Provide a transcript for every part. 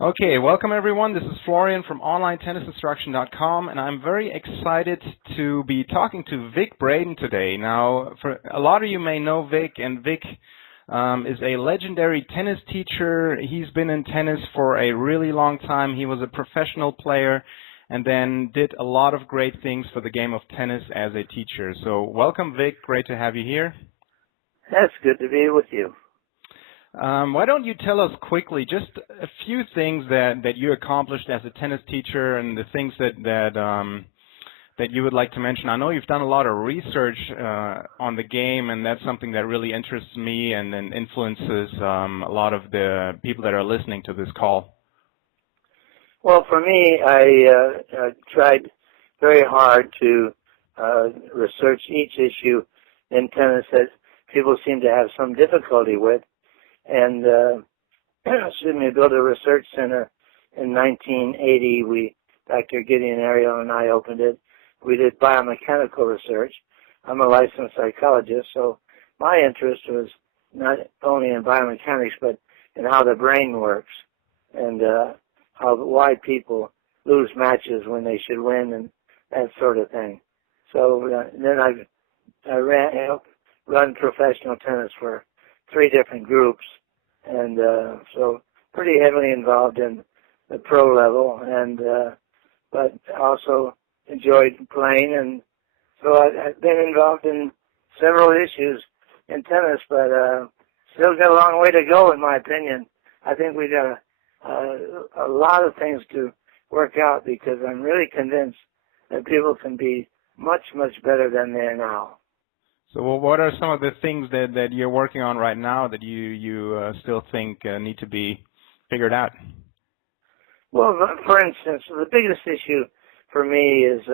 Okay, welcome everyone. This is Florian from OnlineTennisInstruction.com, and I'm very excited to be talking to Vic Braden today. Now, for a lot of you may know Vic, and Vic is a legendary tennis teacher. He's been in tennis for a really long time. He was a professional player and then did a lot of great things for the game of tennis as a teacher. So welcome, Vic. Great to have you here. That's good to be with you. Why don't you tell us quickly just a few things that you accomplished as a tennis teacher and the things that you would like to mention. I know you've done a lot of research on the game, and that's something that really interests me and then influences a lot of the people that are listening to this call. Well, for me, I tried very hard to research each issue in tennis that people seem to have some difficulty with. And built a research center in 1980. Dr. Gideon Ariel and I opened it. We did biomechanical research. I'm a licensed psychologist, so my interest was not only in biomechanics, but in how the brain works and why people lose matches when they should win and that sort of thing. So then I helped run professional tennis for 3 different groups, and so pretty heavily involved in the pro level, and but also enjoyed playing, and so I've been involved in several issues in tennis, but still got a long way to go, in my opinion. I think we got a lot of things to work out, because I'm really convinced that people can be much, much better than they are now. So what are some of the things that you're working on right now that you still think need to be figured out? Well, for instance, the biggest issue for me is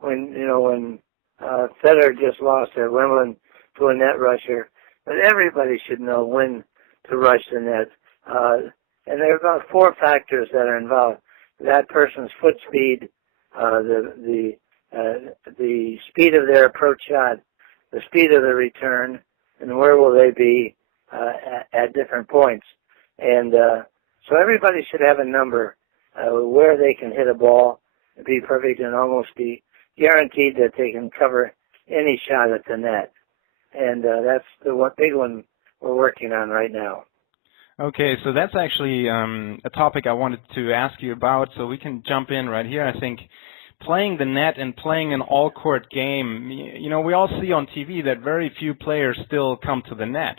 when Federer just lost at Wimbledon to a net rusher. But everybody should know when to rush the net. And there are about 4 factors that are involved: that person's foot speed, the speed of their approach shot, the speed of the return, and where will they be at different points. And so everybody should have a number where they can hit a ball, be perfect, and almost be guaranteed that they can cover any shot at the net. And that's the big one we're working on right now. Okay, so that's actually a topic I wanted to ask you about, so we can jump in right here. I think playing the net and playing an all-court game, you know, we all see on TV that very few players still come to the net.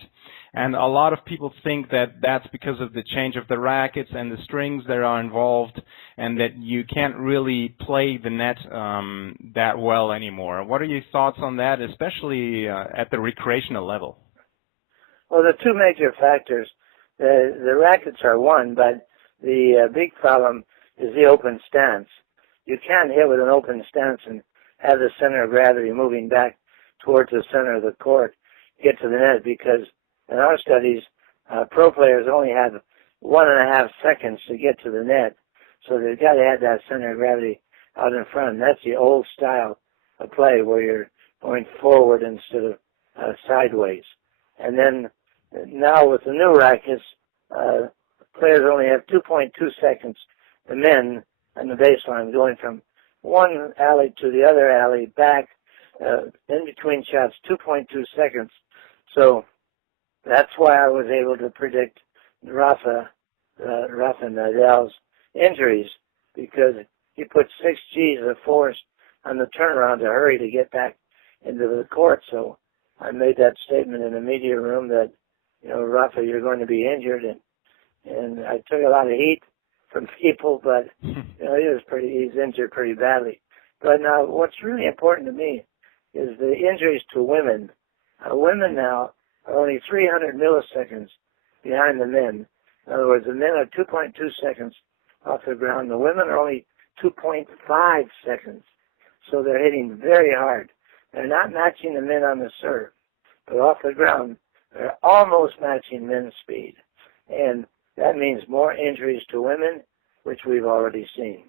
And a lot of people think that that's because of the change of the rackets and the strings that are involved, and that you can't really play the net that well anymore. What are your thoughts on that, especially at the recreational level? Well, the 2 major factors, the rackets are one, but the big problem is the open stance. You can't hit with an open stance and have the center of gravity moving back towards the center of the court to get to the net, because in our studies, pro players only have 1.5 seconds to get to the net, so they've got to have that center of gravity out in front. And that's the old style of play, where you're going forward instead of sideways. And then now with the new rackets, players only have 2.2 seconds, the men, on the baseline, going from one alley to the other alley, back, in between shots, 2.2 seconds. So that's why I was able to predict Rafa Nadal's injuries, because he put 6 G's of force on the turnaround to hurry to get back into the court. So I made that statement in the media room that, you know, Rafa, you're going to be injured, and I took a lot of heat from people, but you know, he's injured pretty badly. But now, what's really important to me is the injuries to women. Women now are only 300 milliseconds behind the men. In other words, the men are 2.2 seconds off the ground. The women are only 2.5 seconds. So they're hitting very hard. They're not matching the men on the serve, but off the ground, they're almost matching men's speed. And that means more injuries to women, which we've already seen.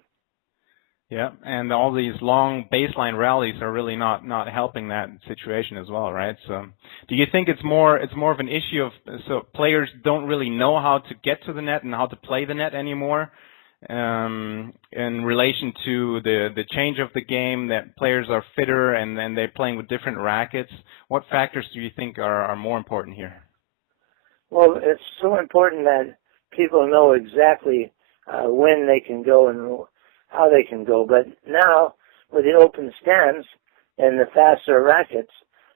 Yeah, and all these long baseline rallies are really not helping that situation as well, right? So, do you think it's more of an issue of so players don't really know how to get to the net and how to play the net anymore, in relation to the change of the game, that players are fitter and then they're playing with different rackets? What factors do you think are more important here? Well, it's so important that people know exactly when they can go and how they can go. But now, with the open stance and the faster rackets,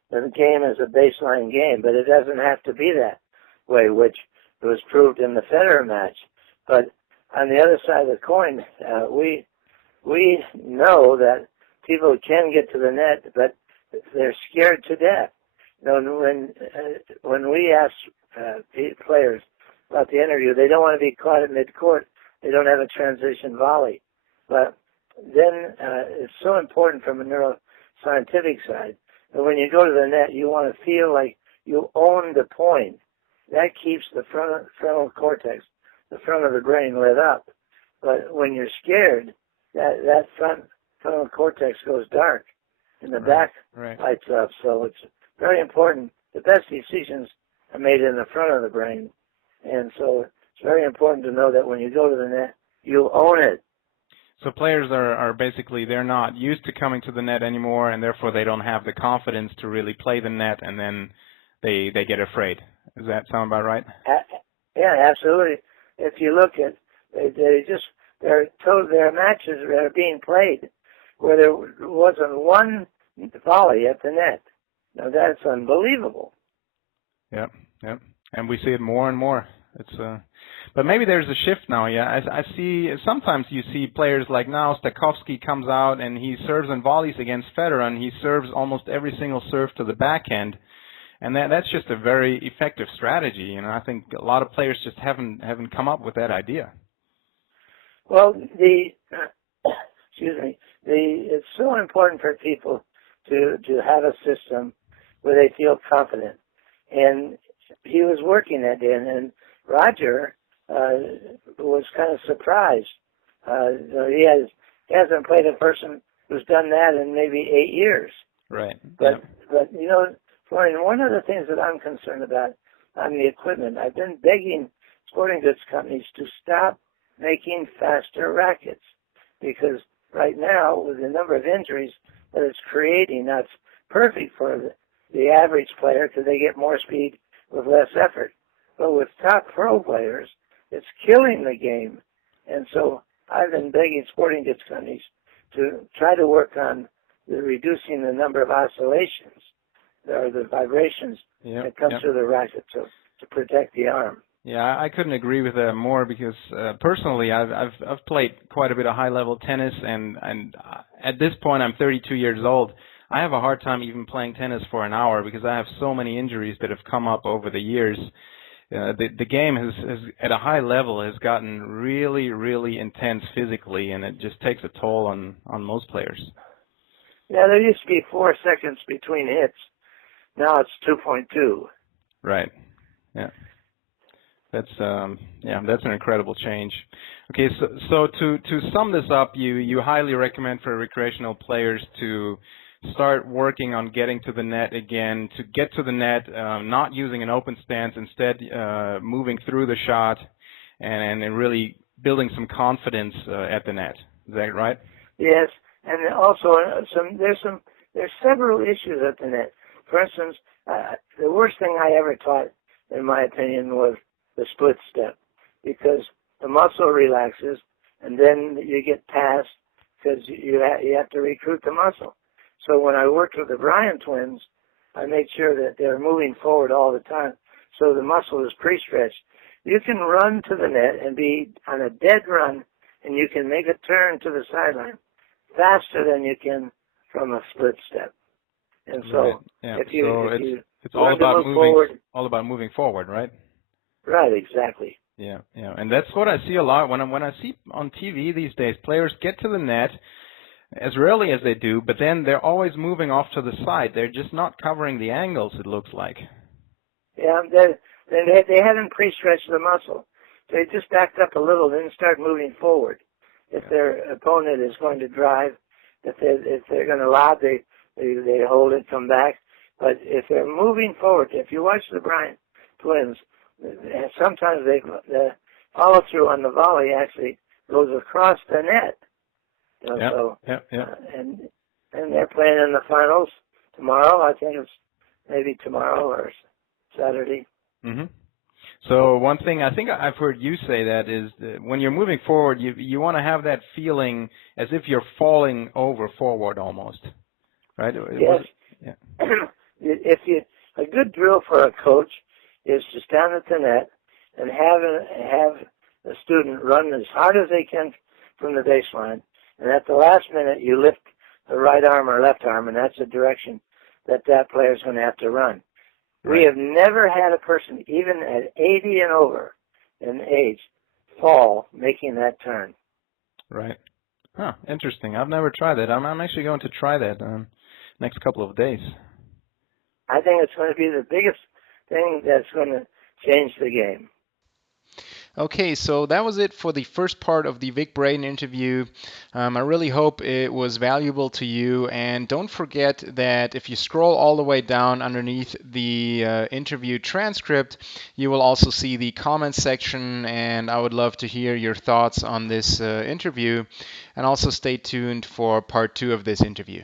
the game is a baseline game. But it doesn't have to be that way, which was proved in the Federer match. But on the other side of the coin, we know that people can get to the net, but they're scared to death. You know, when we ask players about the interview, they don't want to be caught at mid-court. They don't have a transition volley. But then it's so important from a neuroscientific side that when you go to the net, you want to feel like you own the point. That keeps the frontal cortex, the front of the brain, lit up. But when you're scared, that frontal cortex goes dark and the back lights up. So it's very important. The best decisions are made in the front of the brain. And so it's very important to know that when you go to the net, you own it. So players are basically, they're not used to coming to the net anymore, and therefore they don't have the confidence to really play the net, and then they get afraid. Does that sound about right? Yeah, absolutely. If you look at, their matches are being played where there wasn't one volley at the net. Now that's unbelievable. Yep. And we see it more and more. But maybe there's a shift now. Yeah, I see. Sometimes you see players like now Stakowski comes out and he serves and volleys against Federer, and he serves almost every single serve to the backhand, and that's just a very effective strategy. You know, I think a lot of players just haven't come up with that idea. Well, it's so important for people to have a system where they feel confident, and he was working that day, and Roger was kind of surprised. He hasn't played a person who's done that in maybe 8 years. Right. But you know, Florian, one of the things that I'm concerned about on the equipment, I've been begging sporting goods companies to stop making faster rackets, because right now, with the number of injuries that it's creating, that's perfect for the average player because they get more speed with less effort. But with top pro players, it's killing the game. And so I've been begging sporting goods companies to try to work on reducing the number of oscillations, or the vibrations that come through the racket to protect the arm. Yeah, I couldn't agree with that more, because personally I've played quite a bit of high-level tennis, and at this point I'm 32 years old. I have a hard time even playing tennis for an hour because I have so many injuries that have come up over the years. The game has at a high level has gotten really, really intense physically, and it just takes a toll on most players. Yeah, there used to be 4 seconds between hits. Now it's 2.2. Right. Yeah. That's an incredible change. Okay, so to sum this up, you highly recommend for recreational players to start working on getting to the net again, to get to the net, not using an open stance, instead moving through the shot and really building some confidence at the net. Is that right? Yes, and also there's several issues at the net. For instance, the worst thing I ever taught, in my opinion, was the split step, because the muscle relaxes and then you get passed because you have to recruit the muscle. So when I worked with the Bryan twins, I made sure that they're moving forward all the time so the muscle is pre-stretched. You can run to the net and be on a dead run, and you can make a turn to the sideline faster than you can from a split step. And so it's all about moving forward, right? Right, exactly. Yeah, and that's what I see a lot when I see on TV these days. Players get to the net as rarely as they do, but then they're always moving off to the side. They're just not covering the angles, it looks like. Yeah, they haven't pre-stretched the muscle. They just backed up a little, then start moving forward. if their opponent is going to drive. If they're going to lob, they hold it, come back. But if they're moving forward, if you watch the Bryant twins, sometimes the follow through on the volley actually goes across the net. And they're playing in the finals tomorrow. I think it's maybe tomorrow or Saturday. Mm-hmm. So one thing I think I've heard you say that is that when you're moving forward, you want to have that feeling as if you're falling over forward almost, right? Yes. A good drill for a coach is to stand at the net and have the student run as hard as they can from the baseline, and at the last minute you lift the right arm or left arm, and that's the direction that player is going to have to run. We have never had a person, even at 80 and over in age, fall making that turn. Right. Huh. Interesting. I've never tried that. I'm actually going to try that next couple of days. I think it's going to be the biggest thing that's going to change the game. Okay, so that was it for the first part of the Vic Braden interview. I really hope it was valuable to you, and don't forget that if you scroll all the way down underneath the interview transcript, you will also see the comments section, and I would love to hear your thoughts on this interview, and also stay tuned for part 2 of this interview.